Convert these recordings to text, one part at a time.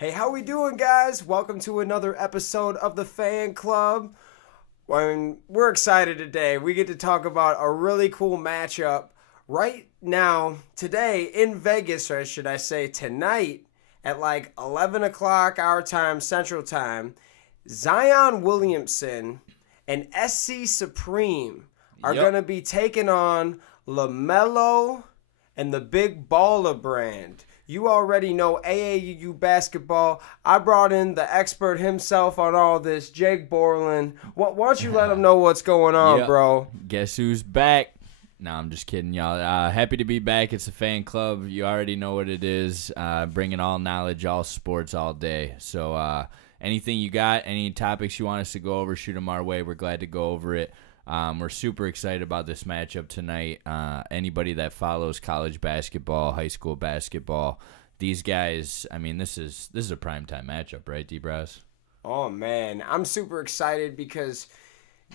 Hey, how we doing, guys? Welcome to another episode of the Fan Club. We're excited today. We get to talk about a really cool matchup right now, today in Vegas, or should I say tonight, at like 11 o'clock our time, Central Time. Zion Williamson and SC Supreme are going to be taking on LaMelo and the Big Baller brand. You already know AAU basketball. I brought in the expert himself on all this, Jake Borland. Why don't you let him know what's going on, bro? Guess who's back? No, I'm just kidding, y'all. Happy to be back. It's a fan club. You already know what it is. Bringing all knowledge, all sports, all day. So anything you got, any topics you want us to go over, shoot them our way. We're glad to go over it. We're super excited about this matchup tonight. Anybody that follows college basketball, high school basketball, these guys, I mean, this is a primetime matchup, right, D-Brows? Oh, man. I'm super excited because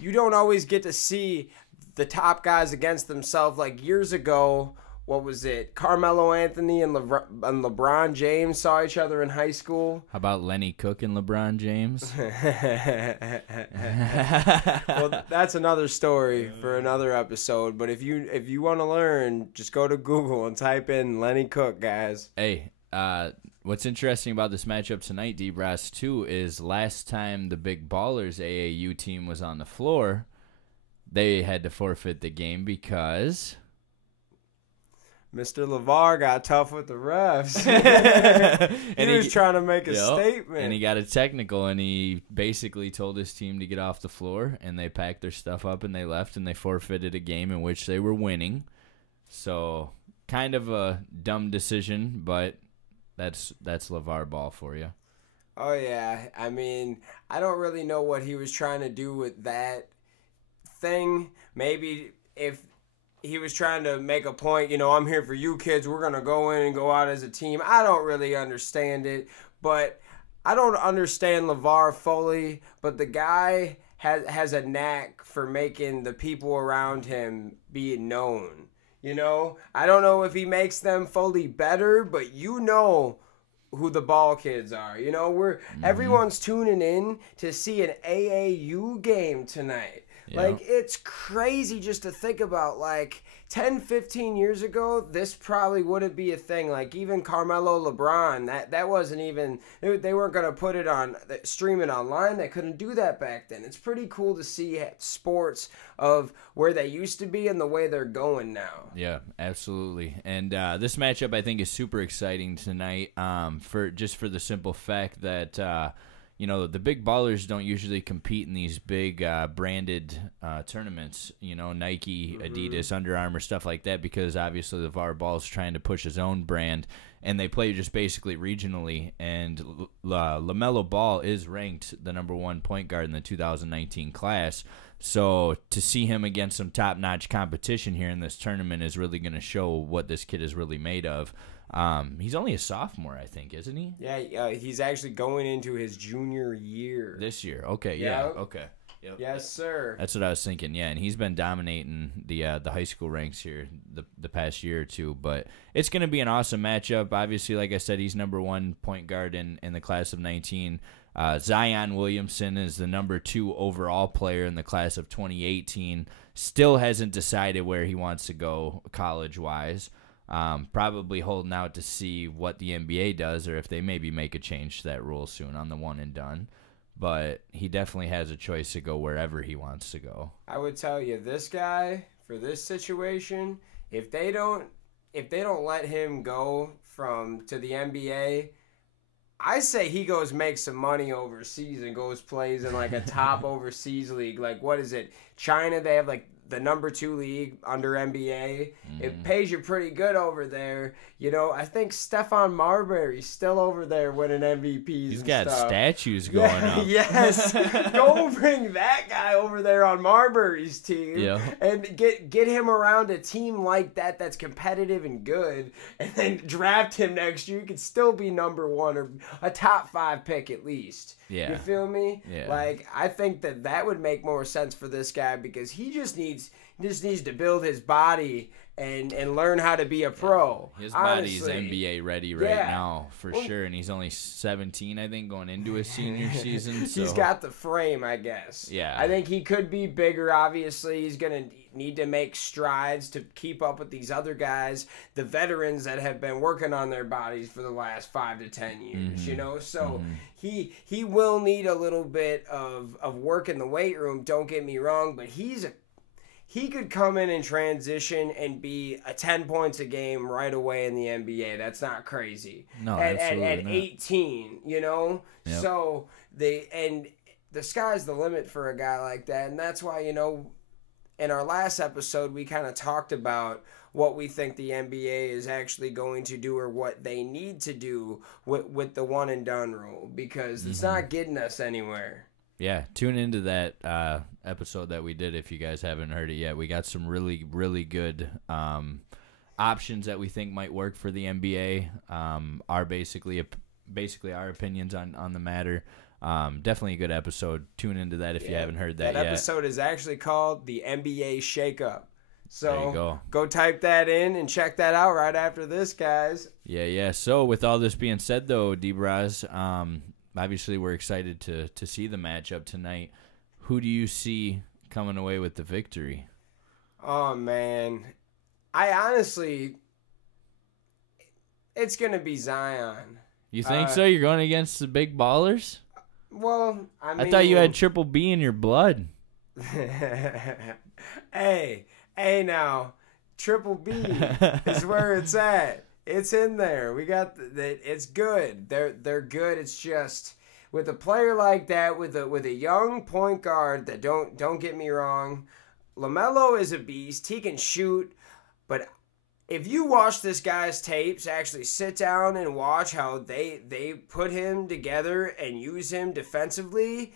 you don't always get to see the top guys against themselves. Like years ago, what was it? Carmelo Anthony and LeBron James saw each other in high school. How about Lenny Cook and LeBron James? Well, that's another story for another episode. But if you want to learn, just go to Google and type in Lenny Cook, guys. Hey, what's interesting about this matchup tonight, D-Brass, too, is last time the Big Ballers AAU team was on the floor, they had to forfeit the game because Mr. LeVar got tough with the refs. he was trying to make a statement. And he got a technical, and he basically told his team to get off the floor, and they packed their stuff up, and they left, and they forfeited a game in which they were winning. So kind of a dumb decision, but that's LeVar ball for you. Oh, yeah. I mean, I don't really know what he was trying to do with that thing. Maybe if he was trying to make a point, I'm here for you kids. We're going to go in and go out as a team. I don't really understand it, but I don't understand LeVar fully, but the guy has a knack for making the people around him be known. I don't know if he makes them fully better, but who the ball kids are. Everyone's tuning in to see an AAU game tonight. Yeah. Like, it's crazy just to think about, 10, 15 years ago, this probably wouldn't be a thing. Like, even Carmelo, LeBron, that wasn't even, they weren't going to put it on, stream it online. They couldn't do that back then. It's pretty cool to see sports of where they used to be and the way they're going now. Yeah, absolutely. And this matchup, I think, is super exciting tonight for the simple fact that the big ballers don't usually compete in these big branded tournaments, Nike, Adidas, Under Armour, stuff like that, because obviously the LeVar Ball's trying to push his own brand, and they play just basically regionally. And LaMelo Ball is ranked the number 1 point guard in the 2019 class. So to see him against some top-notch competition here in this tournament is really going to show what this kid is really made of. He's only a sophomore, I think, isn't he? Yeah, he's actually going into his junior year. This year. Okay, yeah, okay. Yep. Yes, sir. That's what I was thinking, yeah, and he's been dominating the high school ranks here the past year or two, but it's going to be an awesome matchup. Obviously, like I said, he's number 1 point guard in the class of 19. Zion Williamson is the number 2 overall player in the class of 2018. Still hasn't decided where he wants to go college-wise. Probably holding out to see what the NBA does, or if they maybe make a change to that rule soon on the one and done. But he definitely has a choice to go wherever he wants to go. I would tell you, this guy, for this situation, if they don't let him go to the NBA, I say he goes make some money overseas and goes plays in a top overseas league. Like, what is it? China, they have the number 2 league under NBA. It pays you pretty good over there. I think Stephon Marbury's still over there winning MVPs. He's got statues going up. Yes. Go bring that guy over there on Marbury's team and get him around a team like that that's competitive and good, and then draft him next year. He could still be number 1 or a top 5 pick at least. Yeah. You feel me? Yeah. I think that would make more sense for this guy because he just needs just needs to build his body and learn how to be a pro. His honestly. body's NBA ready right now for sure, and he's only 17, I think, going into his senior season. So. He's got the frame, I guess. Yeah. I think he could be bigger, obviously. He's going to need to make strides to keep up with these other guys, the veterans that have been working on their bodies for the last 5 to 10 years, you know? So he will need a little bit of work in the weight room, don't get me wrong, but he could come in and transition and be 10 points a game right away in the NBA. That's not crazy. No, at absolutely 18, you know? Yep. So the sky's the limit for a guy like that. And that's why, you know, in our last episode, we kind of talked about what we think the NBA is actually going to do or what they need to do with the one and done rule, because it's not getting us anywhere. Yeah, tune into that episode that we did if you guys haven't heard it yet. We got some really, really good options that we think might work for the NBA. Are basically our opinions on the matter. Definitely a good episode. Tune into that if you haven't heard that yet. That episode is actually called the NBA Shakeup. So there you go. Go type that in and check that out right after this, guys. Yeah. So with all this being said, though, D-Braz, obviously we're excited to see the matchup tonight. Who do you see coming away with the victory? Oh, man. I honestly, it's going to be Zion. You think so? You're going against the big ballers? Well, I thought you had Triple B in your blood. Hey now, Triple B is where it's at. It's in there. We got it's good. They're good. It's just with a player like that, with a young point guard that don't get me wrong, LaMelo is a beast. He can shoot, but if you watch this guy's tapes, actually sit down and watch how they put him together and use him defensively,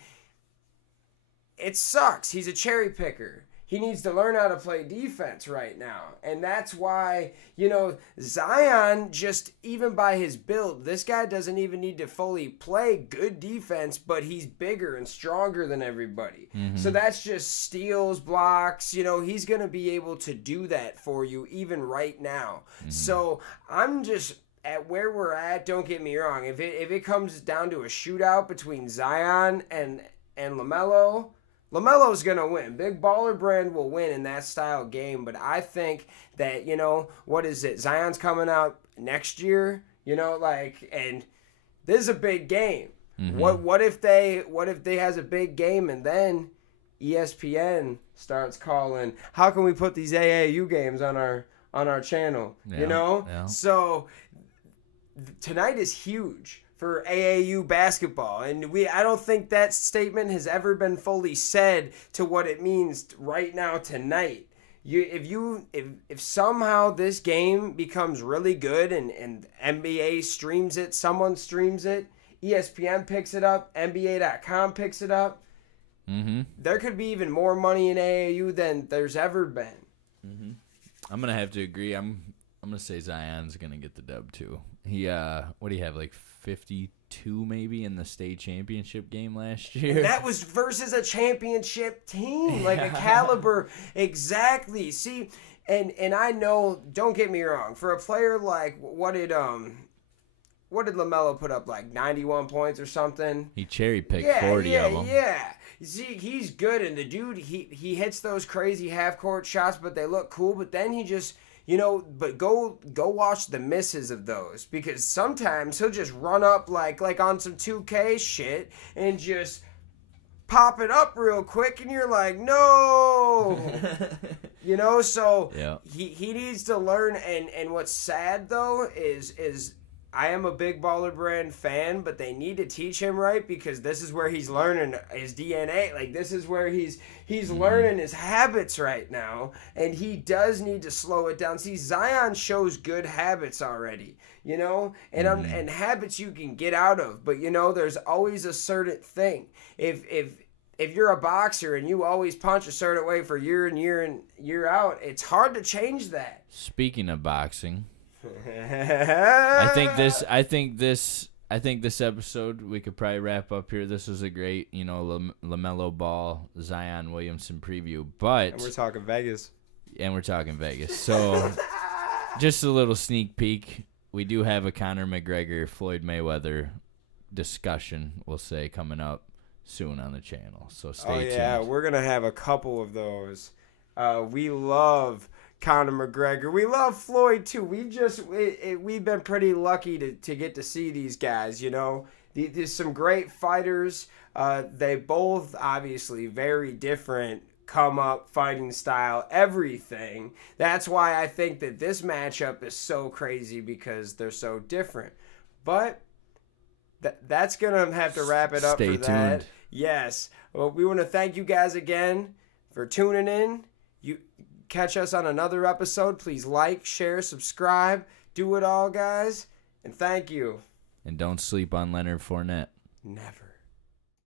it sucks. He's a cherry picker. He needs to learn how to play defense right now. And that's why, you know, Zion, just even by his build, this guy doesn't even need to fully play good defense, but he's bigger and stronger than everybody. So that's just steals, blocks. You know, he's going to be able to do that for you even right now. So I'm just at where we're at. Don't get me wrong. If it comes down to a shootout between Zion and LaMelo, LaMelo's going to win. Big Baller Brand will win in that style game, but I think that, you know, what is it? Zion's coming out next year, you know, like, and this is a big game. What if they has a big game and then ESPN starts calling, how can we put these AAU games on our channel? Yeah, you know? yeah. So tonight is huge for AAU basketball, and I don't think that statement has ever been fully said to what it means right now tonight. If somehow this game becomes really good and NBA streams it, someone streams it, ESPN picks it up, NBA.com picks it up, there could be even more money in AAU than there's ever been. I'm gonna have to agree. I'm gonna say Zion's gonna get the dub too. He what do you have, like 52 maybe in the state championship game last year? And that was versus a championship team, like a caliber. Exactly. See, and I know, don't get me wrong, for a player like what did LaMelo put up, like 91 points or something? He cherry picked 40 of them. Yeah. See, he's good, and the dude, he hits those crazy half court shots, but they look cool. But then he just, you know, but go watch the misses of those, because sometimes he'll just run up like on some 2K shit and just pop it up real quick, and you're like, no. You know, so yeah. he needs to learn, and what's sad though is I am a Big Baller Brand fan, but they need to teach him right, because this is where he's learning his DNA. Like, this is where he's learning his habits right now, and he does need to slow it down. See, Zion shows good habits already, you know, and habits you can get out of, but you know, there's always a certain thing. If you're a boxer and you always punch a certain way for year in year out, it's hard to change that. Speaking of boxing, I think this I think this episode we could probably wrap up here. This was a great, LaMelo Ball, Zion Williamson preview. But and we're talking Vegas. So just a little sneak peek. We do have a Conor McGregor, Floyd Mayweather discussion, we'll say, coming up soon on the channel. So stay tuned. We're going to have a couple of those. We love Conor McGregor. We love Floyd, too. We've been pretty lucky to get to see these guys, There's some great fighters. They both, obviously, very different come up, fighting style, everything. That's why I think that this matchup is so crazy because they're so different. But that's going to have to wrap it up for that. Stay tuned. Yes. Well, we want to thank you guys again for tuning in. You catch us on another episode. Please like, share, subscribe. Do it all, guys. And thank you. And don't sleep on Leonard Fournette. Never.